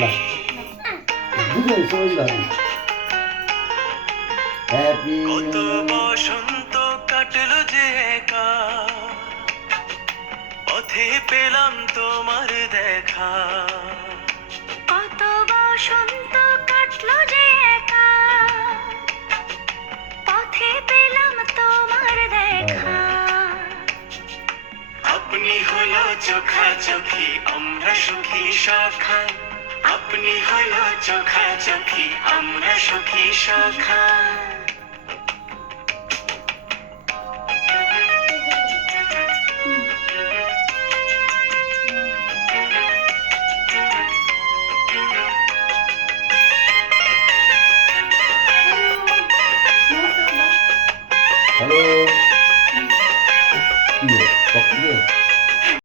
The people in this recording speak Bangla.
না বুঝেছ হ্যাপি কত বসন্ত কাটলো যে একা, পথে পেলাম তোমার দেখা। কত বসন্ত কাটলো যে একা, পথে পেলাম তোমার দেখা। আপনি হলো চোখাচোখি আমরা সুখী সখা, আপনি হলো চোখাচোখি আমরা সুখী সখা।